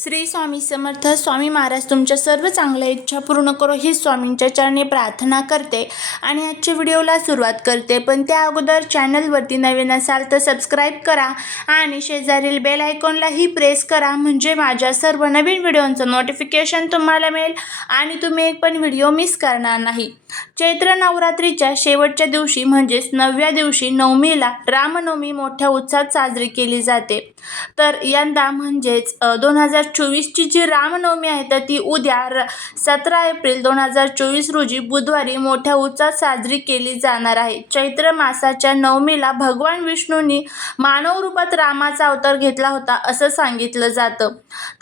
श्री स्वामी समर्थ स्वामी महाराज तुमच्या सर्व चांगल्या इच्छा पूर्ण करो ही स्वामींच्या चरणी प्रार्थना करते आणि आजच्या व्हिडिओला सुरुवात करते. पण त्या अगोदर चॅनलवरती नवीन असाल तर सबस्क्राईब करा आणि शेजारील बेल आयकॉनलाही प्रेस करा म्हणजे माझ्या सर्व नवीन व्हिडिओंचं नोटिफिकेशन तुम्हाला मिळेल आणि तुम्ही एक पण व्हिडिओ मिस करणार नाही. चैत्र नवरात्रीच्या शेवटच्या दिवशी म्हणजेच नवव्या दिवशी नवमीला रामनवमी मोठ्या उत्साहात साजरी केली जाते. तर यंदा म्हणजेच दोन हजार चोवीसची जी रामनवमी आहे तर ती उद्या र सतरा एप्रिल दोन हजार चोवीस रोजी बुधवारी मोठ्या उत्साहात साजरी केली जाणार आहे. चैत्र मासाच्या नवमीला भगवान विष्णूंनी मानव रूपात रामाचा अवतार घेतला होता असं सांगितलं जातं.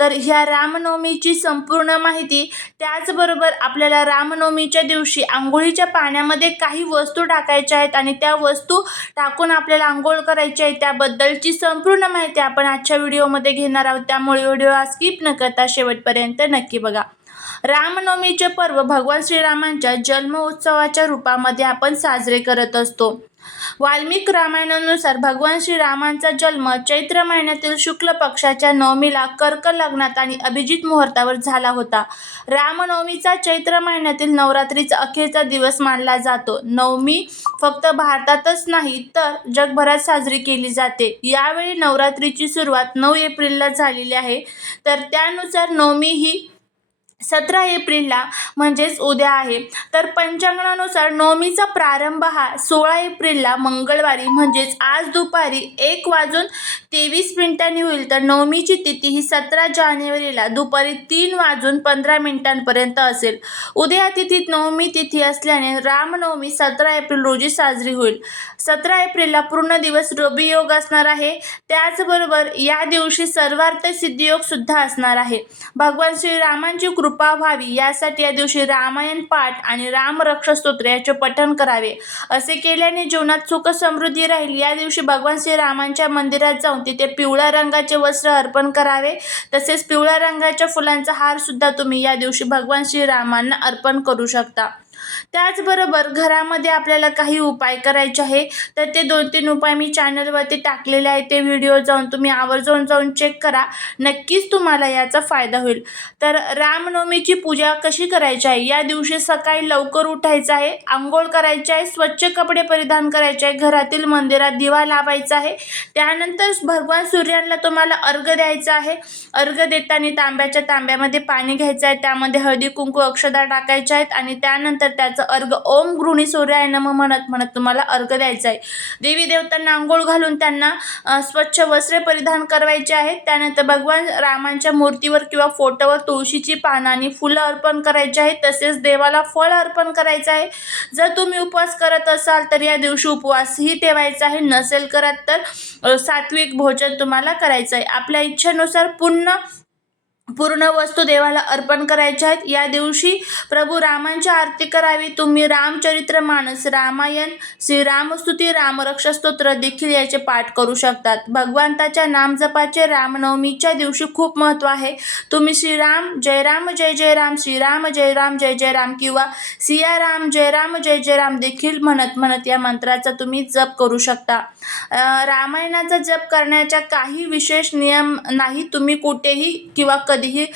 तर ह्या रामनवमीची संपूर्ण माहिती त्याचबरोबर आपल्याला रामनवमीच्या दिवशी आंघोळीच्या पाण्यामध्ये काही वस्तू टाकायच्या आहेत आणि त्या वस्तू टाकून आपल्याला आंघोळ करायची आहे त्याबद्दलची संपूर्ण माहिती आपण आजच्या व्हिडिओमध्ये घेणार आहोत. त्यामुळे व्हिडिओ स्किप न करता शेवटपर्यंत नक्की बघा. रामनवमीचे पर्व भगवान श्रीरामांच्या जन्म उत्सवाच्या रूपामध्ये आपण साजरे करत असतो. वाल्मिक रामायणानुसार भगवान श्रीरामांचा जन्म चैत्र महिन्यातील शुक्ल पक्षाच्या नवमीला कर्क लग्नात आणि अभिजित मुहूर्तावर झाला होता. रामनवमीचा चैत्र महिन्यातील नवरात्रीचा अखेरचा दिवस मानला जातो. नवमी फक्त भारतातच नाही तर जगभरात साजरी केली जाते. यावेळी नवरात्रीची सुरुवात नऊ एप्रिलला झालेली आहे. तर त्यानुसार नवमी ही सतरा एप्रिलला म्हणजेच उद्या आहे. तर पंचांगणानुसार नवमीचा प्रारंभ हा सोळा एप्रिलला मंगळवारी म्हणजेच आज दुपारी एक वाजून तेवीस मिनिटांनी होईल. तर नवमीची तिथी ही सतरा जानेवारीला दुपारी तीन वाजून पंधरा मिनिटांपर्यंत असेल. उद्या तिथीत नवमी तिथी असल्याने रामनवमी सतरा एप्रिल रोजी साजरी होईल. सतरा एप्रिलला पूर्ण दिवस रबी योग असणार आहे. त्याचबरोबर या दिवशी सर्वार्थ सिद्धियोग सुद्धा असणार आहे. भगवान श्रीरामांची कृपा कृपा व्हावी. यासाठी या दिवशी रामायण पाठ आणि रामरक्ष स्तोत्र याचे पठण करावे. असे केल्याने जीवनात सुख समृद्धी राहील. या दिवशी भगवान श्रीरामांच्या मंदिरात जाऊन तिथे पिवळ्या रंगाचे वस्त्र अर्पण करावे. तसेच पिवळ्या रंगाच्या फुलांचा हार सुद्धा तुम्ही या दिवशी भगवान श्रीरामांना अर्पण करू शकता. त्याचबरोबर घरामध्ये आपल्याला काही उपाय करायचे आहे तर ते दोन तीन उपाय मी चॅनलवरती टाकलेले आहे ते व्हिडिओ जाऊन तुम्ही आवर्जून जाऊन चेक करा. नक्कीच तुम्हाला याचा फायदा होईल. तर रामनवमीची पूजा कशी करायची आहे? या दिवशी सकाळी लवकर उठायचं आहे आंघोळ करायची आहे स्वच्छ कपडे परिधान करायचे आहे घरातील मंदिरात दिवा लावायचा आहे. त्यानंतर भगवान सूर्यांना तुम्हाला अर्घ द्यायचा आहे. अर्घ देताना तांब्याच्या तांब्यामध्ये पाणी घ्यायचं आहे. त्यामध्ये हळदी कुंकू अक्षदा टाकायच्या आहेत आणि त्यानंतर तर त्याचं अर्घ. ओम गृणी सूर्याय नम म्हणत म्हणत तुम्हाला अर्घ द्यायचा आहे देवी देवतांना आंघोळ घालून त्यांना स्वच्छ वस्त्रे परिधान करवायचे आहेत. त्यानंतर भगवान रामांच्या मूर्तीवर किंवा फोटोवर तुळशीची पानं आणि फुलं अर्पण करायची आहेत. तसेच देवाला फळ अर्पण करायचं आहे. जर तुम्ही उपवास करत असाल तर या दिवशी उपवासही ठेवायचा आहे. नसेल करत तर सात्विक भोजन तुम्हाला करायचं आहे. आपल्या इच्छेनुसार पूर्ण पूर्ण वस्तू देवाला अर्पण करायच्या आहेत. या दिवशी प्रभू रामांची आरती करावी. तुम्ही रामचरित्र मानस रामायण श्रीरामस्तुती रामरक्ष स्तोत्र देखील याचे पाठ करू शकतात. भगवंताच्या नामजपाचे रामनवमीच्या दिवशी खूप महत्त्व आहे. तुम्ही श्रीराम जय राम जय जय राम श्रीराम जय राम जय जय राम किंवा सिया राम जय राम जय जय राम देखील म्हणत म्हणत या मंत्राचा तुम्ही जप करू शकता. रामायणाचा जप करण्याच्या काही विशेष नियम नाही तुम्ही कुठेही किंवा कधीही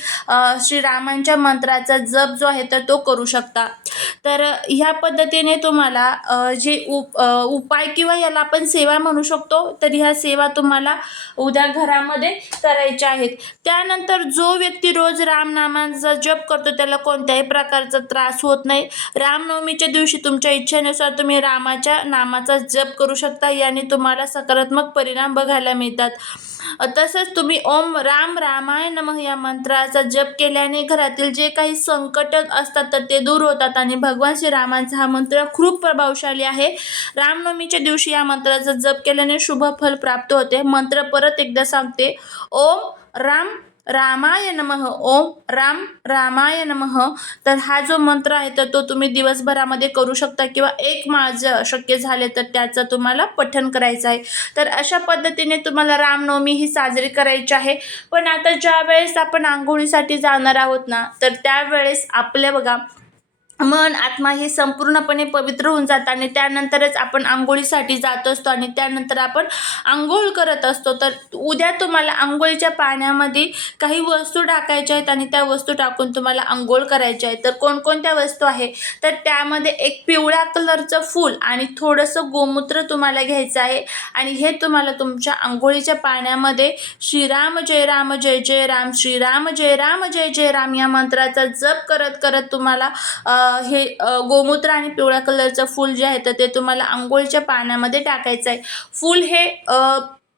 श्रीरामांच्या मंत्राचा जप जो आहे तर तो करू शकता. तर ह्या पद्धतीने तुम्हाला जे उप उपाय किंवा याला आपण सेवा म्हणू शकतो तर ह्या सेवा तुम्हाला उद्या घरामध्ये करायच्या आहेत. त्यानंतर जो व्यक्ती रोज रामनामांचा जप करतो त्याला कोणत्याही प्रकारचा त्रास होत नाही. रामनवमीच्या दिवशी तुमच्या इच्छेनुसार तुम्ही रामाच्या नामाचा जप करू शकता याने तुम्हाला सकारात्मक परिणाम बघायला मिळतात. तसंच तुम्ही ओम राम रामाय नमः या मंत्राचा जप केल्याने घरातील जे काही संकट असतात तर ते दूर होतात आणि भगवान श्रीरामांचा हा मंत्र खूप प्रभावशाली आहे. रामनवमीच्या दिवशी या मंत्राचा जप केल्याने शुभ फल प्राप्त होते. मंत्र परत एकदा सांगते. ओम राम रामाय नमः ओम राम रामाय नमः. तर हा जो मंत्र आहे तर तो तुम्ही दिवसभरामध्ये करू शकता किंवा एक माळ जर शक्य झाले तर त्याचं तुम्हाला पठण करायचं आहे. तर अशा पद्धतीने तुम्हाला रामनवमी ही साजरी करायची आहे. पण आता ज्या वेळेस आपण आंघोळीसाठी जाणार आहोत ना तर त्यावेळेस आपल्या बघा मन आत्मा हे संपूर्णपणे पवित्र होऊन जातं आणि त्यानंतरच आपण आंघोळीसाठी जात असतो आणि त्यानंतर आपण आंघोळ करत असतो. तर उद्या तुम्हाला आंघोळीच्या पाण्यामध्ये काही वस्तू टाकायच्या आहेत आणि त्या वस्तू टाकून तुम्हाला आंघोळ करायची आहे. तर कोणकोणत्या वस्तू आहे? तर त्यामध्ये एक पिवळ्या कलरचं फूल आणि थोडंसं गोमूत्र तुम्हाला घ्यायचं आहे आणि हे तुम्हाला तुमच्या आंघोळीच्या पाण्यामध्ये श्रीराम जय राम जय जय राम श्रीराम जय राम जय जय राम या मंत्राचा जप करत करत तुम्हाला हे गोमूत्र आणि पिवळ्या कलरचं फूल जे आहे तर ते तुम्हाला आंघोळीच्या पाण्यामध्ये टाकायचं आहे फूल हे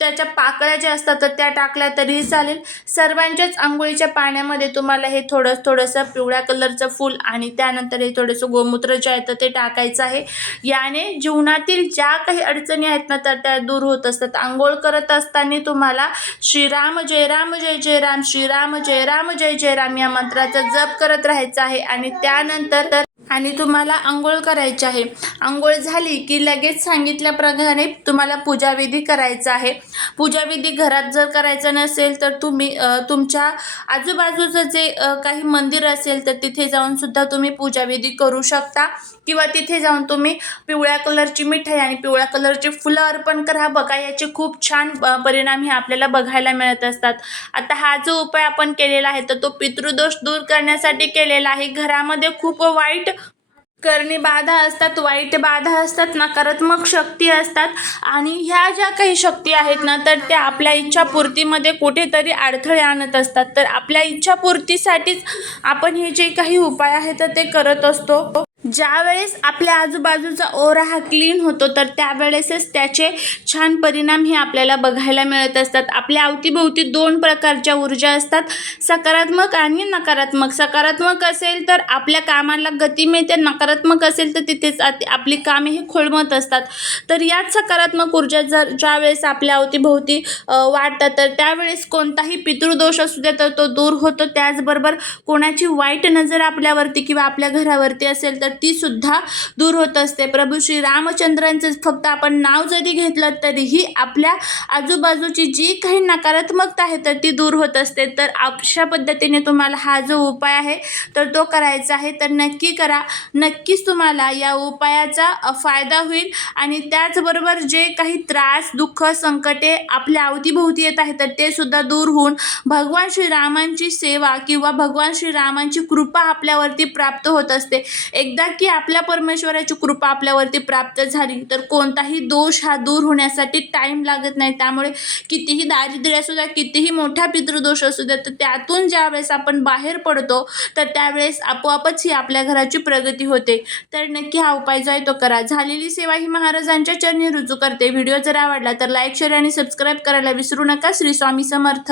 त्याच्या पाकळ्या ज्या असतात तर त्या टाकल्या तरीही चालेल. सर्वांच्याच आंघोळीच्या पाण्यामध्ये तुम्हाला हे थोडं थोडंसं पिवळ्या कलरचं फूल आणि त्यानंतर हे थोडंसं गोमूत्र जे आहे तर ते टाकायचं आहे. याने जीवनातील ज्या काही अडचणी आहेत ना तर त्या दूर होत असतात. आंघोळ करत असताना तुम्हाला श्रीराम जय राम जय जय राम श्रीराम जय राम जय जय राम या मंत्राचा जप करत राहायचा आहे. आणि त्यानंतर तर आणि तुम्हाला आंघोळ करायची आहे. आंघोळ झाली की लगेच सांगितल्याप्रमाणे तुम्हाला पूजाविधी करायचा आहे. पूजाविधी घरात जर करायचा नसेल तर तुम्ही तुमच्या आजूबाजूचं जे काही मंदिर असेल तर तिथे जाऊन सुद्धा तुम्ही पूजाविधी करू शकता. किंवा तिथे जाऊन तुम्ही पिवळ्या कलरची मिठाई आणि पिवळ्या कलरची फुलं अर्पण करा. बघा याचे खूप छान परिणाम हे आपल्याला बघायला मिळत असतात. आता हा जो उपाय आपण केलेला आहे तर तो पितृदोष दूर करण्यासाठी केलेला आहे. घरामध्ये खूप वाईट करणी बाधा असतात वाईट बाधा असतात नकारात्मक शक्ती असतात आणि ह्या ज्या काही शक्ती आहेत ना तर त्या आपल्या इच्छापूर्तीमध्ये कुठेतरी अडथळे आणत असतात. तर आपल्या इच्छापूर्तीसाठीच आपण हे जे काही उपाय आहेत तर ते करत असतो. ज्या वेळेस आपल्या आजूबाजूचा ओरा हा क्लीन होतो तर त्यावेळेसच त्याचे छान परिणाम हे आपल्याला बघायला मिळत असतात. आपल्या अवतीभोवती दोन प्रकारच्या ऊर्जा असतात सकारात्मक आणि नकारात्मक. सकारात्मक असेल तर आपल्या कामाला गती मिळते नकारात्मक असेल तर तिथेच आपली कामे ही खोळमत असतात. तर याच सकारात्मक ऊर्जा जर ज्या वेळेस आपल्या अवतीभोवती वाढतात तर त्यावेळेस कोणताही पितृदोष असू द्या तर तो दूर होतो. त्याचबरोबर कोणाची वाईट नजर आपल्यावरती किंवा आपल्या घरावरती असेल तर तीसुद्धा दूर होत असते. प्रभू श्री रामचंद्रांचं फक्त आपण नाव जरी घेतलं तरीही आपल्या आजूबाजूची जी काही नकारात्मकता आहे तर ती दूर होत असते. तर अशा पद्धतीने तुम्हाला हा जो उपाय आहे तर तो करायचा आहे. तर नक्की करा. नक्कीच तुम्हाला या उपायाचा फायदा होईल. आणि त्याचबरोबर जे काही त्रास दुःख संकटे आपल्या अवतीभोवती येत आहे तर ते सुद्धा दूर होऊन भगवान श्रीरामांची सेवा किंवा भगवान श्रीरामांची कृपा आपल्यावरती प्राप्त होत असते. एकदा की आपल्या परमेश्वराची कृपा आपल्यावरती प्राप्त झाली तर कोणताही दोष हा दूर होण्यासाठी टाईम लागत नाही. त्यामुळे कितीही दारिद्र्य असू द्या कितीही मोठा पितृदोष असू द्या तर त्यातून ज्यावेळेस आपण बाहेर पडतो तर त्यावेळेस आपोआपच ही आपल्या घराची प्रगती होते. तर नक्की हा उपाय जो आहे तो करा. झालेली सेवा ही महाराजांच्या चरणी रुजू करते. व्हिडिओ जर आवडला तर लाईक शेअर आणि सबस्क्राईब करायला विसरू नका. श्री स्वामी समर्थ.